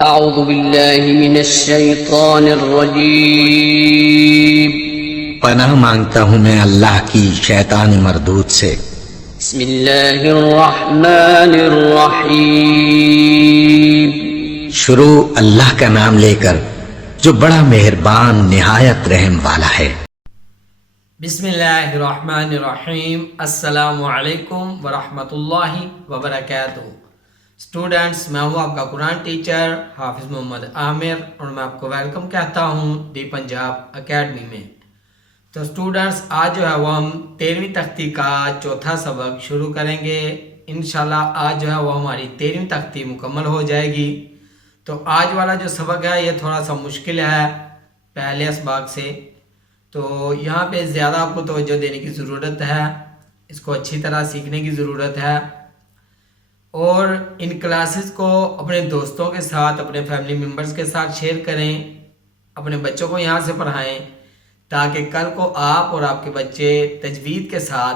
أعوذ بالله من الشيطان الرجيم पनाह मांगता हूँ मैं अल्लाह की शैतान मरदूद से। بسم الله الرحمن الرحيم शुरू अल्लाह का नाम लेकर जो बड़ा मेहरबान निहायत रहम वाला है। बिस्मिल्लाहिर्रहमानिर्रहीम। अस्सलामु अलैकुम वरहमतुल्लाहि वबरकातुहू। स्टूडेंट्स, मैं हूँ आपका कुरान टीचर हाफिज़ मोहम्मद आमिर और मैं आपको वेलकम कहता हूँ दी पंजाब एकेडमी में। तो स्टूडेंट्स, आज जो है वो हम 13वीं तख्ती का चौथा सबक शुरू करेंगे। इंशाल्लाह आज जो है वो हमारी 13वीं तख्ती मुकम्मल हो जाएगी। तो आज वाला जो सबक है ये थोड़ा सा मुश्किल है पहले असबाक से, तो यहाँ पे ज़्यादा आपको तवज्जो देने की ज़रूरत है, इसको अच्छी तरह सीखने की ज़रूरत है और इन क्लासेस को अपने दोस्तों के साथ, अपने फैमिली मेम्बर्स के साथ शेयर करें, अपने बच्चों को यहाँ से पढ़ाएं ताकि कल को आप और आपके बच्चे तजवीद के साथ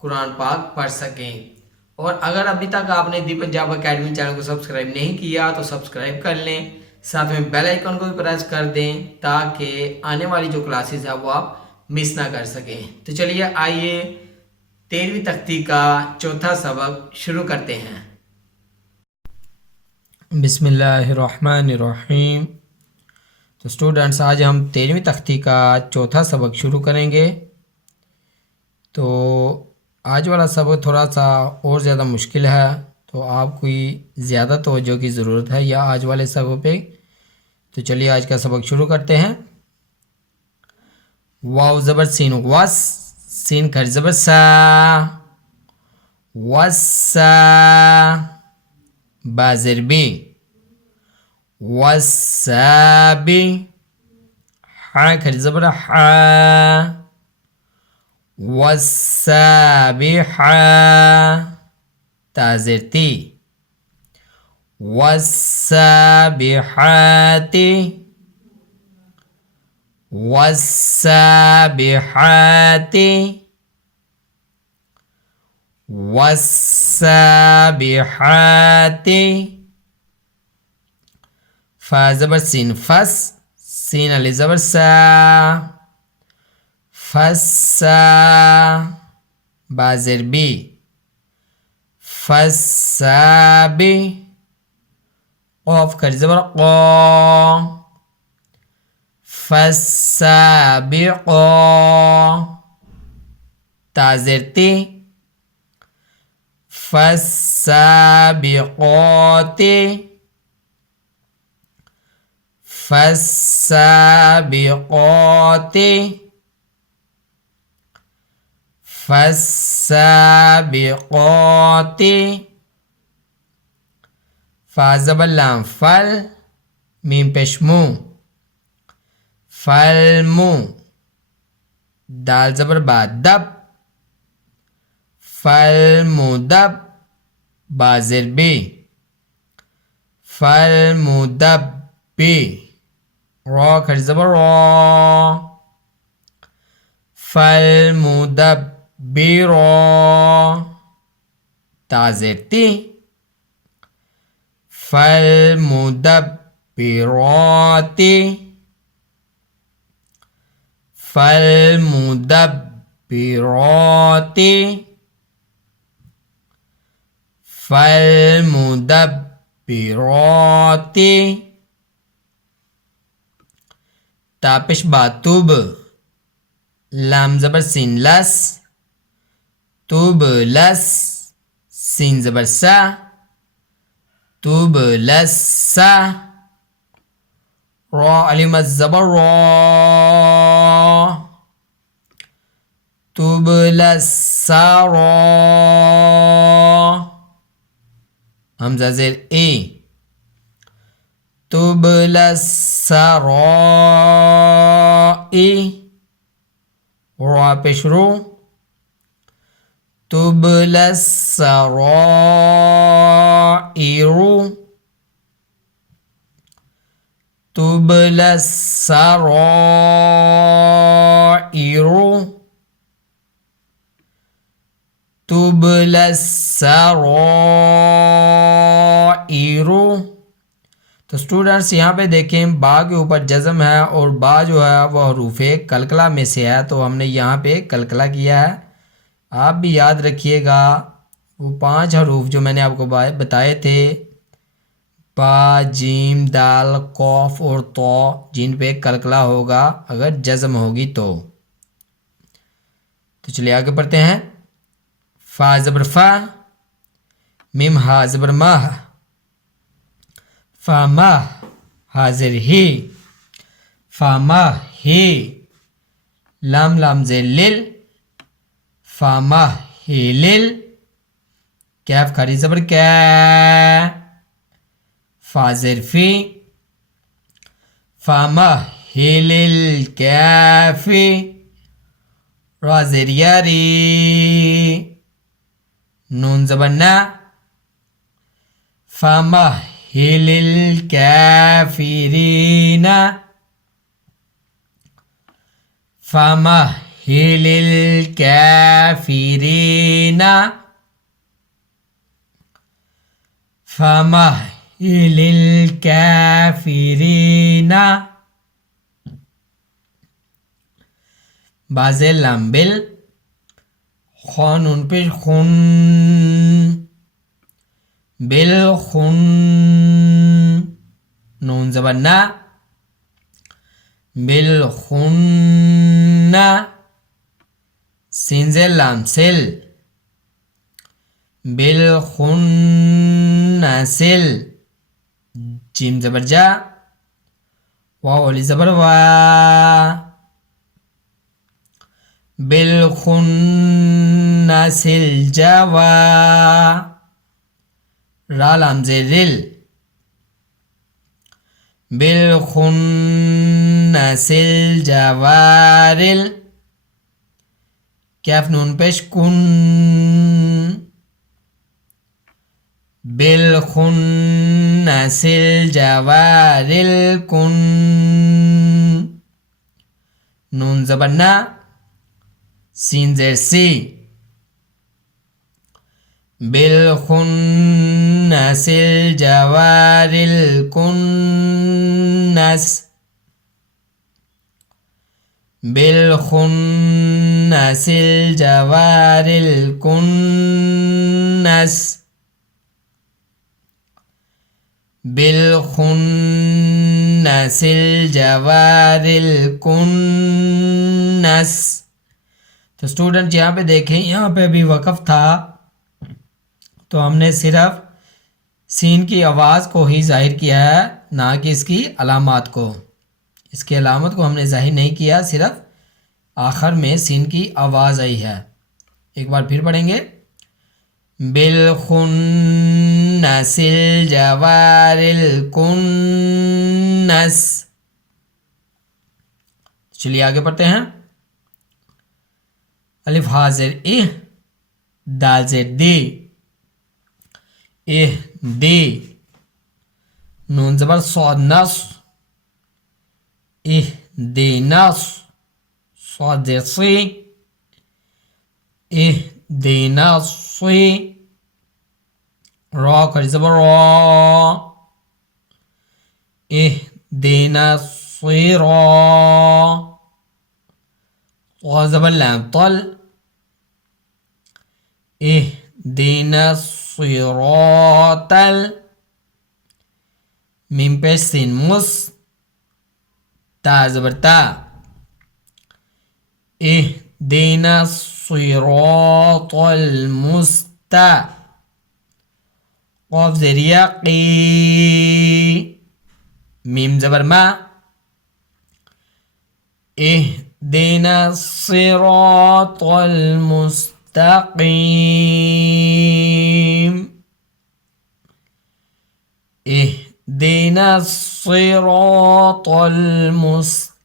कुरान पाक पढ़ सकें। और अगर अभी तक आपने दी पंजाब एकेडमी चैनल को सब्सक्राइब नहीं किया तो सब्सक्राइब कर लें, साथ में बेल आइकन को भी प्रेस कर दें ताकि आने वाली जो क्लासेस है वो आप मिस ना कर सकें। तो चलिए आइए 13वीं तख्ती का चौथा सबक शुरू करते हैं। बिस्मिल्लाहिर्रहमानिर्रहीम। तो स्टूडेंट्स, आज हम 13वीं तख्ती का चौथा सबक शुरू करेंगे। तो आज वाला सबक थोड़ा सा और ज़्यादा मुश्किल है, तो आपको ज़्यादा तवज्जो की ज़रूरत है या आज वाले सबक पे। तो चलिए आज का सबक शुरू करते हैं। वाव ज़बर सीन वस, सीन खर ज़बर सा, वस्सा, बाज़िर बी, वस्साबी, हा खर ज़बर हा, वस्साबिहा, ताज़िर ती, वस्साबिहाती, वस्साबिहाती, वस्साबिहाती, फा ज़बर सीन फस, सीन अली ज़बर सा, फस्सा, बाज़िर बी, फस्साबी, क़ाफ़ कर ज़बर क़ा, फस्साबिक़ा, ताज़िर ती, फस्साबिक़ाती, फस्साबिक़ाती, फस्साबिक़ाती, फा ज़बर लाम फल, मीम पेश मू, फलमू, दाल ज़बर बा दब, फलमुदब, बाज़िर बी, फलमुदब्बी, रॉ खर ज़बर रॉ, फलमुदब्बिरॉ, ताज़िर ती, फलमुदब्बिराती, फलमुदब्बिराती, फलमुदब्बिराती, तापिश बातुब, लाम ज़बर सीन लस, तुब लस, सीन ज़बर सा, तुब लस्सा, रॉ अलिफ ज़बर रॉ, तुब लस्सा रॉ, हमज़ा ज़ेर ए, तुब लस्सा रॉ ई, रॉ पेश रू, तुब लस्सा रॉ इरू, तुब लस्सा रॉ इरू, तुबला सराइरु, तो स्टूडेंट्स यहाँ पे देखें बा के ऊपर जज़म है और बा जो है वह हरूफ कलकला में से है, तो हमने यहाँ पे कलकला किया है। आप भी याद रखिएगा वो 5 हरूफ जो मैंने आपको बताए थे, बा, जीम, दाल, कौफ और तो, जिन पे कलकला होगा अगर जज़म होगी तो। चलिए आगे पढ़ते हैं। फा ज़बर फा, मिम हा ज़बर माह, फामा हाजिर ही, फामा ही, लाम लाम जे लिल, फामा ही लिल, कैफ खारी ज़बर कै, फाजिर फी, फामा ही लिल कैफी, राजिर यारी, नून ज़बर ना, फामा हिलिल कैफिरीना, फामा हिलिल कैफिरीना, फामा हिलिल कैफिरीना, बाज़े लम्बिल, ख़ानून पे खुन, बिल खुन, नून ज़बर ना, बिल खुन्ना, सीन ज़े लाम सिल, बिल खुन्ना सिल, जीम ज़बर जा, वाव वाली ज़बर वा, बिल खुन्ना सिल जावा, रा लाम ज़े रिल, बिल खुन्नसिल जवारिल, कैफ नून पेश कुन, बिल खुन्नसिल जवारिल कुन, नून ज़बर ना, सीन ज़ेर सी, बिल खुन्नसिल जवारिल कुन्नस, बिल खुन्नसिल जवारिल कुन्नस, बिल खुन्नसिल जवारिल कुन्नस। तो स्टूडेंट यहाँ पे देखें, यहाँ पे भी वक़फ़ था तो हमने सिर्फ सीन की आवाज़ को ही ज़ाहिर किया है, ना कि इसकी अलामत को। इसकी अलामत को हमने ज़ाहिर नहीं किया, सिर्फ आखिर में सीन की आवाज़ आई है। एक बार फिर पढ़ेंगे, बिल खुन्नसिल जवारिल कुन्नस। चलिए आगे पढ़ते हैं। अलिफ हाजिर इह, दाल ज़ेर दी, इह दी, नून ज़बर सौद नस, इह दी नस, सौद ज़ेर सी, इह दी नसी, रॉ खड़ी ज़बर रॉ, इह दी नसी रॉ, ज़ ज़बर लाम तल, इह दी सिरातल, मीम पेश सीन मुस, ता ज़बर ता, इहदिना सिरातल मुस्ता, क़ाफ ज़ेर यक़ी, मीम ज़बर मा, इहदिना सिरातल मुस्तक़ीम, इहदिना सिरातल मुस्तक़ीम,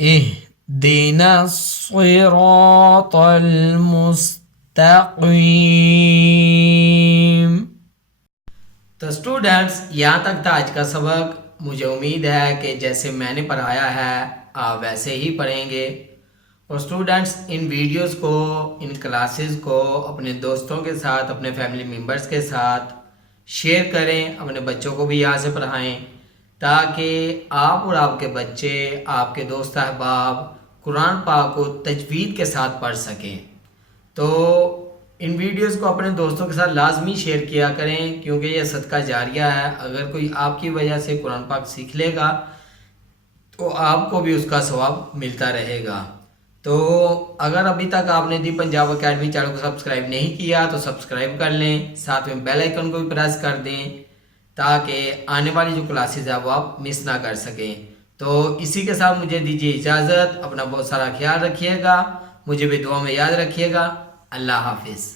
इहदिना सिरातल मुस्तक़ीम। तो स्टूडेंट्स, यहाँ तक था आज का सबक। मुझे उम्मीद है कि जैसे मैंने पढ़ाया है आप वैसे ही पढ़ेंगे और स्टूडेंट्स इन वीडियोस को, इन क्लासेस को अपने दोस्तों के साथ, अपने फैमिली मेम्बर्स के साथ शेयर करें, अपने बच्चों को भी यहाँ से पढ़ाएं ताकि आप और आपके बच्चे, आपके दोस्त अहबाब कुरान पाक को तजवीद के साथ पढ़ सकें। तो इन वीडियोस को अपने दोस्तों के साथ लाजमी शेयर किया करें क्योंकि यह सदका जारिया है। अगर कोई आपकी वजह से कुरान पाक सीख लेगा तो आपको भी उसका सवाब मिलता रहेगा। तो अगर अभी तक आपने दी पंजाब अकेडमी चैनल को सब्सक्राइब नहीं किया तो सब्सक्राइब कर लें, साथ में बेल आइकन को भी प्रेस कर दें ताकि आने वाली जो क्लासेस है वो आप मिस ना कर सकें। तो इसी के साथ मुझे दीजिए इजाज़त। अपना बहुत सारा ख्याल रखिएगा, मुझे भी दुआ में याद रखिएगा। अल्लाह हाफिज़।